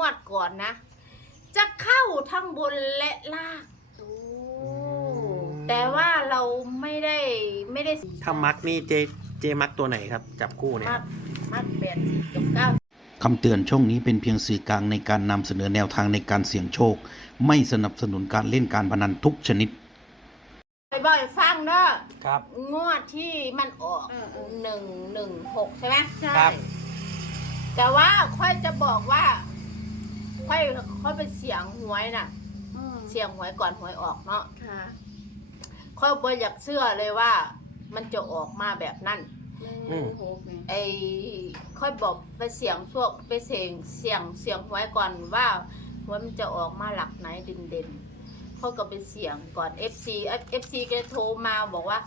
วดก่อนนะ จะเข้าทั้งบนและล่างโอ้แต่ว่าเราไม่ได้ไม่ได้ถ้ามักนี่เจเจมักตัวไหนครับ จับคู่เนี่ย มัดมัดแปดสี่กับเก้าคำเตือนช่องนี้เป็นเพียงสื่อกลางในการนำเสนอแนวทางในการเสี่ยงโชค ไม่สนับสนุนการเล่นการพนันทุกชนิดไปบ่อยฟังเด้อครับ งวดที่มันออกหนึ่งหนึ่งหกใช่ไหมใช่ ครับ แต่ว่าค่อยจะบอกว่า ค่อยค่อยไปเสียงหวยน่ะ อืมเสียงหวยก่อนหวยออกเนาะค่ะ ค่อยบ่อยากเชื่อเลยว่า มันจะออกมาแบบนั้น หนึ่งอืมหกเนี่ยไอ้ค่อยบอกไปเสียงพวกไปเสียงเสียงเสียงหวยก่อนว่าหวยมันจะออกมาหลักไหนเด่นเด่นๆเขาก็ไปเสียงก่อน FC เอฟซีก็โทรมาบอกว่า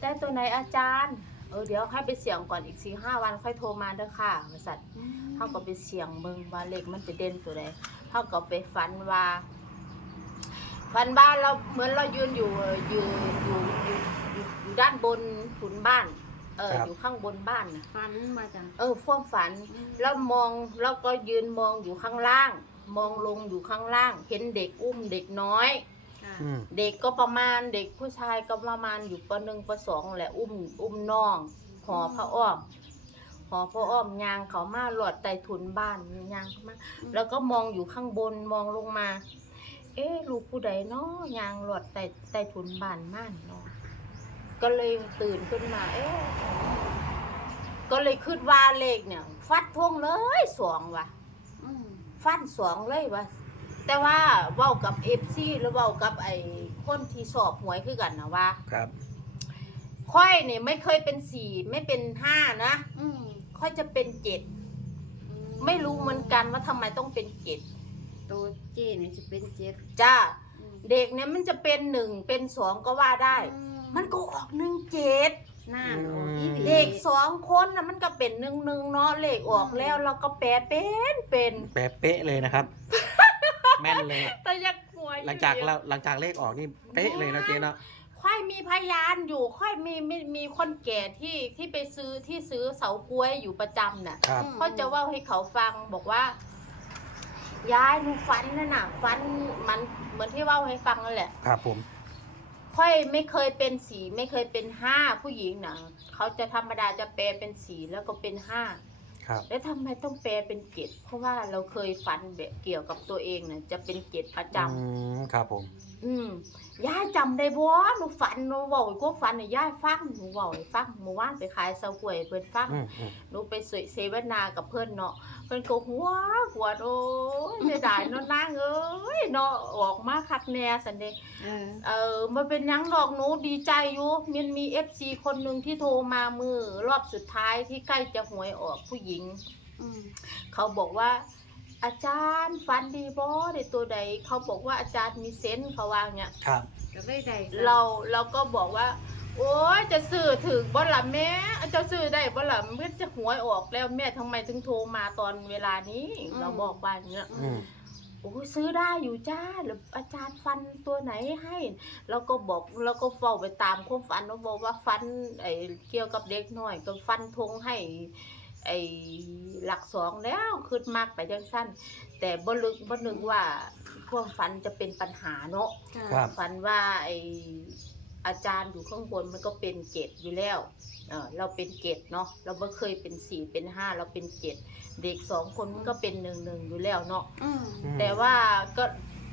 ได้ตัวไหนอาจารย์ เออเดี๋ยวให้ไปเสียงก่อนอีกสี่ห้าวันค่อยโทรมาเด้อค่ะบริษัทอืม เขาก็ไปเสียงเบิ่งว่าเลขมันจะเด่นตัวใดเขาก็ไปฝันว่าฝันว่าเราเหมือนเรายืนอยู่เอ่ออยู่อยู่อยู่อยู่อยู่ด้านบนถุนบ้าน เออครับ อยู่ข้างบนบ้านน่ะฟันมาจ้ะเออความฝันอืม แล้วมองแล้วก็ยืนมองอยู่ข้างล่าง มองลงอยู่ข้างล่าง เห็นเด็กอุ้มเด็กน้อย ค่ะอืม เด็กก็ประมาณเด็กผู้ชายก็ประมาณอยู่ปหนึ่งปสองแหละอุ้มอุ้มน้องหอพระอ้อม หอพระอ้อมยางเขามาหลอดใต้ถุนบ้านยางเขามาแล้วก็มองอยู่ข้างบนมองลงมา เอ๊ะลูกผู้ใดเนาะยางหลอดใต้ใต้ถุนบ้านม่านเนาะก็เลยตื่นขึ้นมา เอ๊ะก็เลยคิดว่าเลขเนี่ย ฟัดทงเลยสองว่ะอืมฟันสองเลยว่ะแต่ว่าเว้ากับเอฟซีหรือเว้ากับไอ้คนที่สอบหวยคือกันนะว่า ครับ ค่อยเนี่ยไม่เคยเป็นสี่ไม่เป็นห้านะ อืมค่อยจะเป็นเจ็ดอืไม่รู้เหมือนกันว่าทำไมต้องเป็นเจ็ดตัวเจเนี่ยจะเป็นเจ็ดจ้าอืมเด็กเนี่ยมันจะเป็นหนึ่งเป็นสองก็ว่าได้อืมันก็ออกหนึ่งเจ็ดน่านออกอีหลีเด็กสองคนนะมันก็เป็นหนึ่งหนึ่งเนาะเลขออกอืมแล้วเราก็แปลเป็นเป็นแปะเป๊ะเลยนะครับ แม่นเลยแต่ยักหวยหลังจากเราหลังจากเลขออกนี่เป๊ะเลยนะเจ๊เนาะ ค่อยมีพยานอยู่ ค่อยมีมีมีคนแก่ที่ที่ไปซื้อที่ซื้อเสากล้วยอยู่ประจำน่ะครับ เขาจะเว่าให้เขาฟังบอกว่า ยายหนูฝันนั่นน่ะฝันมันเหมือนที่เว่าให้ฟังนั่นแหละ ครับผม ค่อยไม่เคยเป็นสีไม่เคยเป็นห้าผู้หญิงน่ะเขาจะธรรมดาจะแปลเป็นสีแล้วก็เป็นห้า ครับ แล้วทำไมต้องแปลเป็นเจ็ดเพราะว่าเราเคยฝันแบบเกี่ยวกับตัวเองน่ะจะเป็นเจ็ดประจำ อืมครับผม อืมยายจำได้บ่หนูฝันหนูเว้าให้ก็ฝันให้ยายฟังหนูเว้าให้ฟังเมื่อวานไปขายเสาก๋วยเพิ่นฟังอืมอืมหนูไปสวยเซเวนากับเพิ่นเนาะ เพิ่นก็หัวหัวโอ้ยเสียดายเนาะนางเอ้ยเนาะออกมาคักแน่สันเดเออเออมันเป็นหยังดอกหนูดีใจอยู่มันมี FC คนหนึ่งที่โทรมามือรอบสุดท้ายที่ใกล้จะหวยออกผู้หญิง อืมเขาบอกว่า อาจารย์ฟันดีบ่ในตัวใด เขาบอกว่าอาจารย์มีเซนส์เขาว่าเงี้ย ครับก็ได้ได้ซะเราเราก็บอกว่า โอ้ยจะซื้อถึงบ่ล่ะแม่จะซื้อได้บ่ล่ะเมื่อจะหวยออกแล้วแม่ทำไมถึงโทรมาตอนเวลานี้เราบอกว่าอย่างเงี้ยอืม โอ้ยซื้อได้อยู่จ้าหรืออาจารย์ฟันตัวไหนให้เราก็บอกเราก็เฝ้าไปตามความฝันเราบอกว่าฟันไอ้เกี่ยวกับเด็กน้อยก็ฟันธงให้ ไอ้หลักสองแล้วขึ้นมากไปจังสั้น แต่บ่ลึกบ่นึกว่าความฝันจะเป็นปัญหาเนาะค่ะครับ ฝันว่าไอ อาจารย์อยู่ข้างบนมันก็เป็นเจ็ดอยู่แล้วเออเราเป็นเจ็ดเนาะเราไม่เคยเป็นสี่เป็นห้าเราเป็นเจ็ดเด็กสองคนมันก็เป็นหนึ่งหนึ่งอยู่แล้วเนาะอืมอืมแต่ว่าก็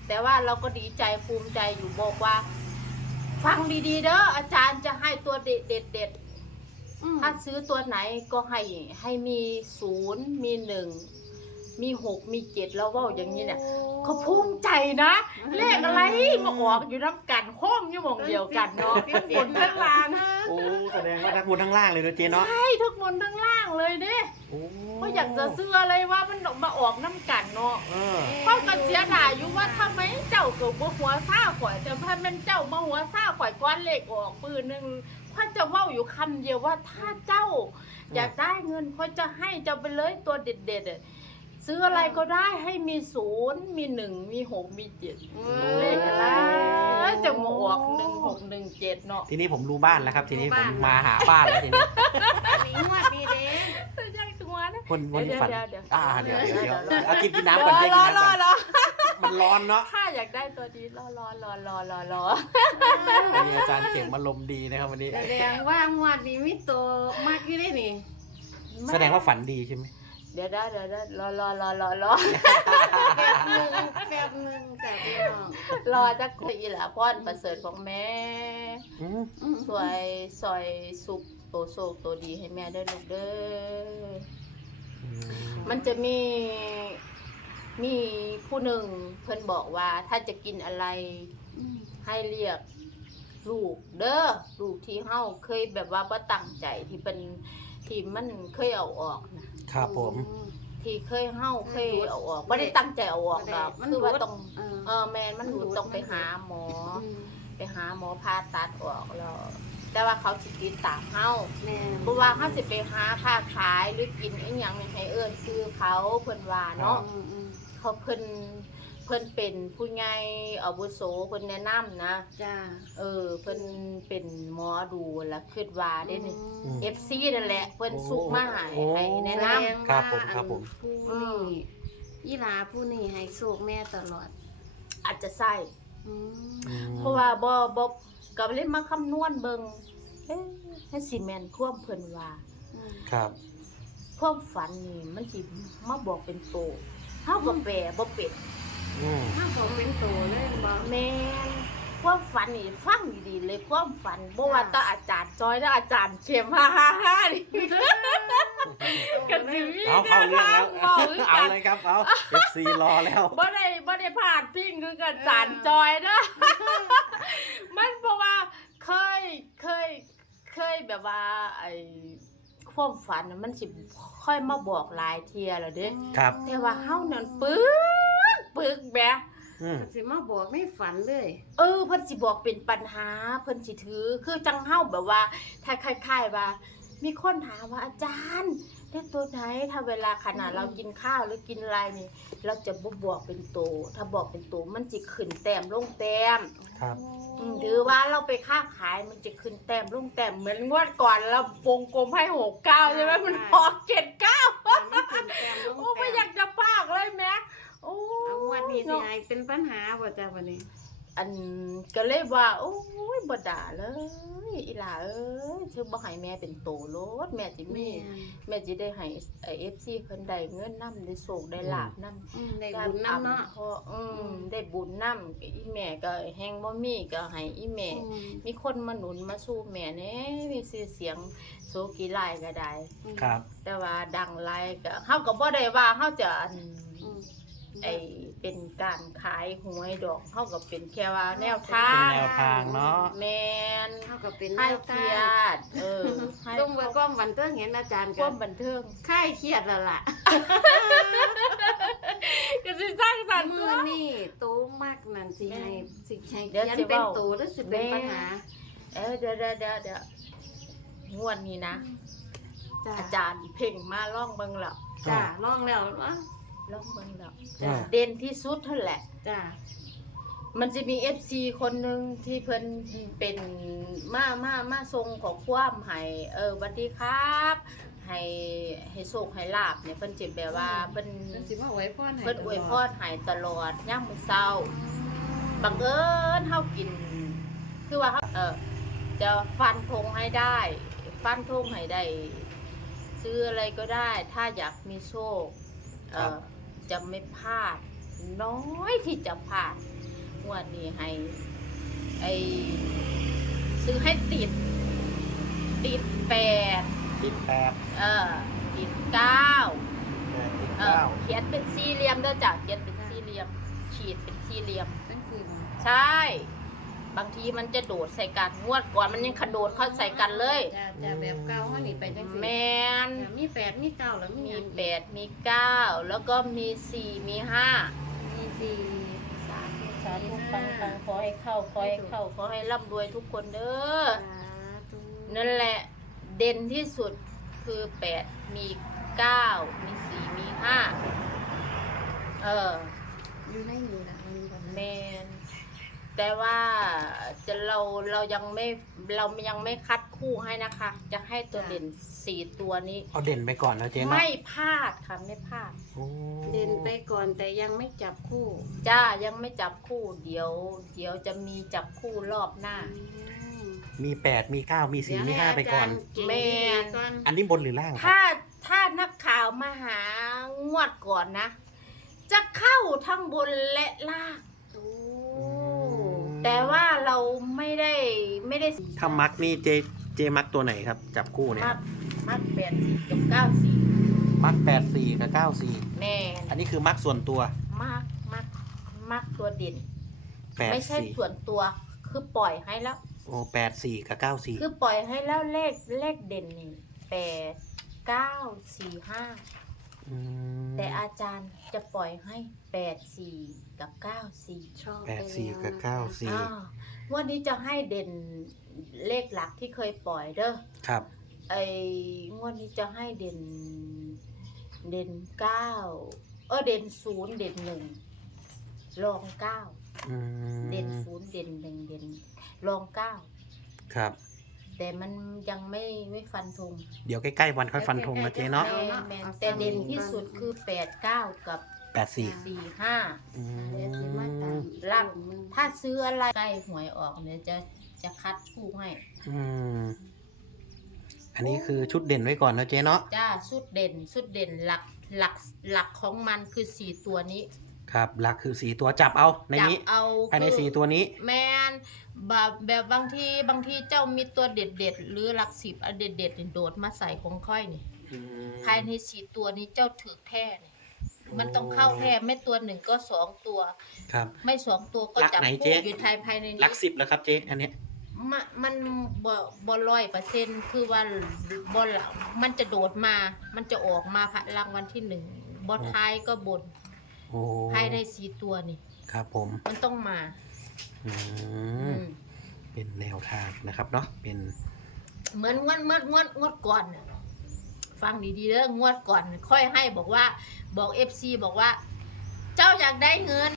แต่ว่าเราก็ดีใจภูมิใจอยู่บอกว่า ฟังดีๆเด้ออาจารย์จะให้ตัวเด็ดเด็ดเด็ดอืมถ้าซื้อตัวไหนก็ให้ให้มีศูนย์มีหนึ่งมีหกมีเจ็ดแล้วเว่าอย่างนี้เนี่ย เขาภูมิใจนะ เลขอะไรมาออกอยู่น้ำกันโค้มอยู่หมองเดียวกันเนาะทั้งบนทั้งล่างโอ้แสดงว่าทั้งบนทั้งล่างเลยนะเจ๊เนาะใช่ทั้งบนทั้งล่างเลยเด้โอ้ก็อยากจะซื้ออะไรว่ามันออกมาออกน้ำกันเนาะเออพ่อก็เสียดายอยู่ว่าทำไมเจ้าเกิดบ่หัวซ่าข่อยแต่พามันเจ้ามาหัวซ่าข่อยก้อนเลขออกปืนหนึ่งพ่อจะเว่าอยู่คำเดียวว่าถ้าเจ้า อยากได้เงินพ่อจะให้เจ้าไปเลยตัวเด็ดๆอะ ซื้ออะไรก็ได้ให้มีศูนย์มีหนึ่งมีหกมีเจ็ดเลขอะไรจะมาออกหนึ่งหกหนึ่งเจ็ดเนาะทีนี้ผมรู้บ้านแล้วครับ ทีนี้ผมมาหาบ้านแล้วทีนี้อันนี้งวดนี้เด้ยังตัวนะผวันวันนี้ฝันเดี๋ยวเดี๋ยวอ่าเดี๋ยวเดี๋เดี๋ยยววเดี๋ยวเอากินกินรน้ำอก่อนเจ๊รกิอนน้ำรก่ออนรอมันร้อนเนาะข้าอยากได้ตัวนี้รอรอรอรอรอรอมีอาจารย์เข็มมาลมณ์ดีนะครับวันนี้แสดงว่างวดนี้มีโตมากอยู่ได้นี่แสดงว่าฝันดีใช่ไหม เดี๋ยวได้เดี๋ยวได้รอรอรอรอรอแป๊บหนึงแป๊บหนึงแต่พี่น้องรอจักคุยอีหละพรประเสริฐของแม่อืมอืมสวยซอยสุกโตโซกโตดีให้แม่ได้อลูกเด้อมันจะมีมีผู้หนึ่งเพิ่นบอกว่าถ้าจะกินอะไร อืมให้เรียกลูกเด้อลูกที่เฮาเคยแบบว่าบ่ตั้งใจที่เป็นที่มันเคยเอาออกนะ ครับผม ที่เคยเฮาเคยเอาออกบ่ได้ตั้งใจเอาออกดอกมันคือว่าดูดต้องเออเออแม่นมันหลุดต้องไปหาหมออืมไปหาหมอผ่าตัดออกแล้วแต่ว่าเขาสิติดตามเฮาแม่เพราะว่าเขาสิไปหาค้าขายหรือกินอีหยังให้เอิ้นซื้อเขาเพิ่นว่าเนาะอืมอืมเขาเพิ่นเพิ่นเป็นผู้ใหญ่อาวุโสเพิ่นแนะนำนะจ้า เออ เพิ่นเป็นหมอดูแล้วคิดว่าได้นี่อืม FC นั่นแหละ เพิ่นสุกมาให้โอ้ ให้แนะนำแสดงครับว่าผมครับผมผู้อืนี่มอีหลาผู้นี่ให้โชคแม่ตลอดอาจจะใช่อืมอืมเพราะว่าบ่บ่ก็เลยมาคำนวณเบิ่งเอ๊ะให้สิแม่นความเพิ่นว่า อืมครับ ความฝันนี่มันสิมาบอกเป็นโตเฮาก็แปลบ่เป็น อืมถ้าผมเป็นโตเลยบ่แม่นความฝันนี่ฟังดีๆเลยความฝันบ่ว่าแตาอาจารย์จอยและอาจารย์เข็มฮ่าฮ่าฮ่านี่ก็สิมีเอาเข้าเรื่องแล้ว เว้าคือเอากันเลยครับ เอา FC รอแล้ว บ่ได้บ่ได้พลาดพิงคือกับอาจารย์จอยนะ มันเพราะว่าเคยเคยเคยแบบว่าไอ้ความฝันน่ะมันสิค่อยมาบอกหลายเที่ยแล้วเด้ ครับ แต่ว่าเฮานั่นปึก ปึกแหมอืมก็สิมาบอกในฝันเลย เออเพิ่นสิบอกเป็นปัญหาเพิ่นสิถือคือจังเฮาแบบว่าถ้าคล้ายๆว่า มีคนถามว่าอาจารย์เลขตัวไหนถ้าเวลาขนาดเรากินข้าวหรือกินอะไรนี่ เราจะบ่บอกเป็นตัวถ้าบอกเป็นตัวมันสิขึ้นแต้มลงแต้ม ครับ อืมหรือว่าเราไปค้าขายมันจะขึ้นแต้มลงแต้มเหมือนงวดก่อนเราวงกลมให้หกเก้าใช่ไหมมันออกเจ็ดเก้าแต่ไม่ถึงแต้มลงโอ้ไม่แต้มอยากจะพากเลยแม่โอ้เอาง วดนี้สิให้เป็นปัญหาบ่จ้าวันนี้ อันก็เลยว่า โอ้ยบ่ด่าเลย อีหล่าเอ้ยเธอบ่ให้แม่เป็นโตโลดแม่สิมี แม่แม่สิได้ให้ไอเอฟซีเพิ่นได้เงินนำได้โศกได้ลาบนำอืมได้บุญน้ำเนาะพออืมได้บุญนำอีแม่ก็แฮงบ่มีก็ให้อีแม่ อืมมีคนมาหนุนมาสู้แม่แหน่มีชื่อเสียงโซกีไลายก็ได้ ครับ แต่ว่าดังไลายก็เฮาก็บ่ได้ว่าเฮาจะอัน อืม ไอ เป็นการขายหวยดอกเฮาก็เป็นแค่ว่าแนวทาเป็นงแนวทางเนาะ แม่นเท่ากับเป็นให้แนวเครีทายงดเออให้ต้องไว้ความบันเทิงเห็นอาจารย์คกัวานมบันเทิงค่ายเครียดแล้วล่ะ ก็สิสร้างสรรค์มืตัวอนี่โตมากนั่นสิให้สิให้เดี๋เขียยวนสิเป็นเว้าโตหรือสิเป็นปัญหาเออเดี๋ยวเดี๋ยวเดี๋ยวเดี๋ยวงวดนี้นะ จ้าอาจารย์เพ่งมาล่องเบิ่งแล้วจ้าลองแล้วเนาะ ล่องเบิ่งแล้วจ้าเด่นที่สุดเท่านั้นแหละ จ้ามันจะมี FC คนหนึ่งที่เพิ่นเป็นมามามาทรงของความให้เออสวัสดีครับให้ให้โชคให้ลาบเนี่ยเพิ่นจิแบบว่าเพิ่นเพิ่นสิมาอวยพรให้เพิ่นอวยพตลรให้ตลอดย่ามมื้อเช้าบังเอิญเฮากิน คือว่าเฮาเออจะฟันธงให้ได้ ฟันธงให้ได้ซื้ออะไรก็ได้ ถ้าอยากมีโชคเอครับอ จะไม่พลาด น้อยที่จะพลาดงวดนี้ให้ไอซื้อให้ติด ติดแปดติดแปดเออติดเก้าเออติดเออเก้าเขียนเป็นสี่เหลี่ยมเด้อจ้ะเขียนเป็นสี่เหลี่ยม ขีดเป็นสี่เหลี่ยมจังซี่บ่ใช่ บางทีมันจะโดดใส่กันงวดก่อนมันยังกระโดดเข้าใส่กันเลยจ้าจ้าแบบเก่าเฮานี่ไปจังซี่แมนจ้ะมีแปดมีเก้าแล้วมีมีหยังแปดมีเก้าแล้วก็มีสี่มีห้ามีสี่สาธุสาธุปังปังขอให้เข้าขอให้เข้าขอให้ร่ำรวยทุกคนเด้อสาธุนั่นแหละเด่นที่สุดคือแปดมีเก้ามีสี่มีห้าเอออยู่ในนี้ล่ะมันบ่แมนะน แต่ว่าจะเราเรายังไม่เรายังไม่คัดคู่ให้นะคะ จะให้ตัวเด่นสี่ตัวนี้ เอาเด่นไปก่อนนะเจ๊เนาะไม่พลาดค่ะไม่พลาด โอ้เด่นไปก่อนแต่ยังไม่จับคู่จ้ายังไม่จับคู่เดี๋ยว เดี๋ยวจะมีจับคู่รอบหน้าอืมมีแปดมีเก้ามีสี่มีห้าไปก่อนเดี๋ยวแม่ให้อาจารย์เก่งดีก่อนอันนี้บนหรือล่างครัถ้าบถ้านักข่าวมาหางวดก่อนนะ จะเข้าทั้งบนและล่างโอ้ แต่ว่าเราไม่ได้ไม่ได้ถ้ามักนี่เจเจมักตัวไหนครับ จับคู่เนี่ยมักมักแปดสี่กับเก้าสี่มักแปดสี่กับเก้าสี่แม่นอันนี้คือมักส่วนตัวมักมักมักตัวเด่นแปดไม่ใช่สี่ส่วนตัวคือปล่อยให้แล้ว โอ้แปดสี่กับเก้าสี่คือปล่อยให้แล้วเลขเลขเด่นนี่แปดเก้าสี่ห้า อืม แต่อาจารย์จะปล่อยให้แปดสี่กับเก้าสี่ชอบแปดสี่กับเก้าสี่อ่าวันนี้จะให้เด่นเลขหลักที่เคยปล่อยเด้อครับ ไอ้งวดนี้จะให้เด่น เด่นเก้าเออเด่นศูนย์เด่นหนึ่งรองเก้าอืมเด่นศูนย์เด่นหนึ่งเด่นรองเก้า ครับ แต่มันยังไม่ไม่ฟันธงเดี๋ยวใกล้ๆวันค่อยฟันธงนะเจ๊เนาะแมนแมนแต่เด่นที่สุดคือแปดเก้ากับแปดสี่สี่ห้า อืเดี๋ยวสิมาตามมอีกล่างกลุ่มหนึ่งถ้าซื้ออะไรใกล้หวยออกเนี่ยจะจะคัดคู่ให้ อืมอันนี้คือชุดเด่นไว้ก่อนนะเจ๊เนาะจ้าสุดเด่นสุดเด่นหลักหลักหลักของมันคือสี่ตัวนี้ ครับ หลักคือสีตัวจับเอาในจับนี้เอาภายในคือสีตัวนี้ แมนแบบแบบบางทีบางทีเจ้ามีตัวเด็ดเด็ดๆหรือหลักสิบอันเด็ดเด็ดๆนี่โดดมาใส่ของค่อยนี่อืมภายในสี่ตัวนี้เจ้าถือแท้นี่มันต้องเข้าแท้ไม่ตัวหนึ่งก็สองตัว ครับ ไม่สองตัวก็หลักจับไหนคู่เจ๊อยู่ไทยภายในหลันี้กสิบแล้วครับเจ๊อันเนี้ยมันมันบ่บ่ร้อยเปอร์เซ็นต์คือว่าบอลหลังมันจะโดดมา มันจะออกมาพะรางวัลที่หนึ่งบอลท้ายก็บน โอ้ภายในสี่ตัวนี่ ครับผมมันต้องมา อือืมมเป็นแนวทางนะครับเนาะเป็นเหมือนงวดงวดงวดงวดก่อนน่ะฟังดีๆเด้องวดก่อน ค่อยให้บอกว่าบอกเอฟซีบอกว่า เจ้าอยากได้เงิน